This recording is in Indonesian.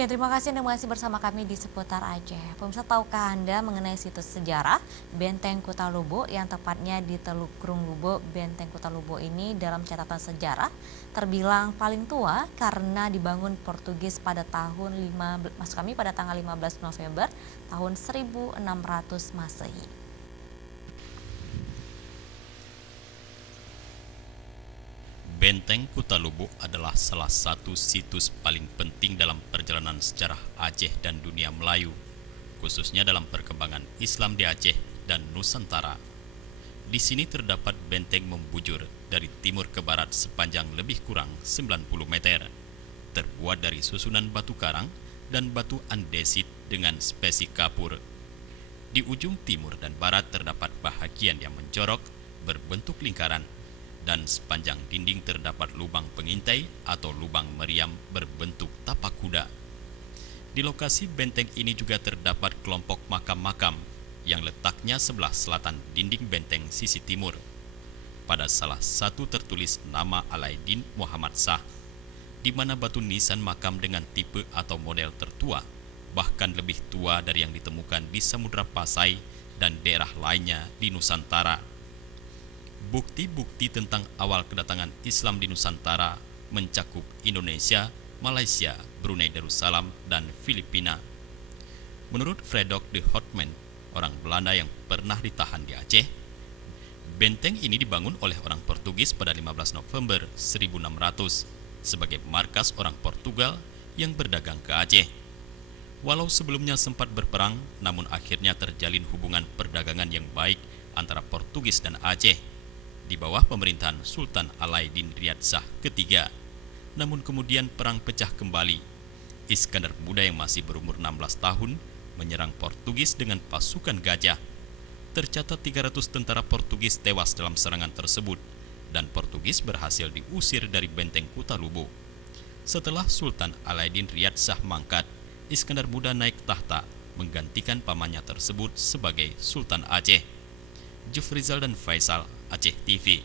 Ya, terima kasih Anda masih bersama kami di seputar Aceh. Pemirsa, tahukah Anda mengenai situs sejarah Benteng Kuta Lubu yang tepatnya di Teluk Krung Lubu? Benteng Kuta Lubu ini dalam catatan sejarah terbilang paling tua karena dibangun Portugis pada tahun pada tanggal 15 November tahun 1600 Masehi. Benteng Kuta Lubu adalah salah satu situs paling penting dalam perjalanan sejarah Aceh dan dunia Melayu, khususnya dalam perkembangan Islam di Aceh dan Nusantara. Di sini terdapat benteng membujur dari timur ke barat sepanjang lebih kurang 90 meter, terbuat dari susunan batu karang dan batu andesit dengan spesi kapur. Di ujung timur dan barat terdapat bahagian yang menjorok berbentuk lingkaran, dan sepanjang dinding terdapat lubang pengintai atau lubang meriam berbentuk tapak kuda. Di lokasi benteng ini juga terdapat kelompok makam-makam yang letaknya sebelah selatan dinding benteng sisi timur. Pada salah satu tertulis nama Alaidin Muhammad Shah, di mana batu nisan makam dengan tipe atau model tertua, bahkan lebih tua dari yang ditemukan di Samudra Pasai dan daerah lainnya di Nusantara. Bukti-bukti tentang awal kedatangan Islam di Nusantara mencakup Indonesia, Malaysia, Brunei Darussalam, dan Filipina. Menurut Fredok de Houtman, orang Belanda yang pernah ditahan di Aceh, benteng ini dibangun oleh orang Portugis pada 15 November 1600 sebagai markas orang Portugal yang berdagang ke Aceh. Walau sebelumnya sempat berperang, namun akhirnya terjalin hubungan perdagangan yang baik antara Portugis dan Aceh di bawah pemerintahan Sultan Alaidin Riyad Shah ketiga. Namun kemudian perang pecah kembali. Iskandar Muda yang masih berumur 16 tahun menyerang Portugis dengan pasukan gajah. Tercatat 300 tentara Portugis tewas dalam serangan tersebut dan Portugis berhasil diusir dari benteng Kuta Lubu. Setelah Sultan Alaidin Riyad Shah mangkat, Iskandar Muda naik tahta menggantikan pamannya tersebut sebagai Sultan Aceh. Jufrizal dan Faisal, Aceh TV.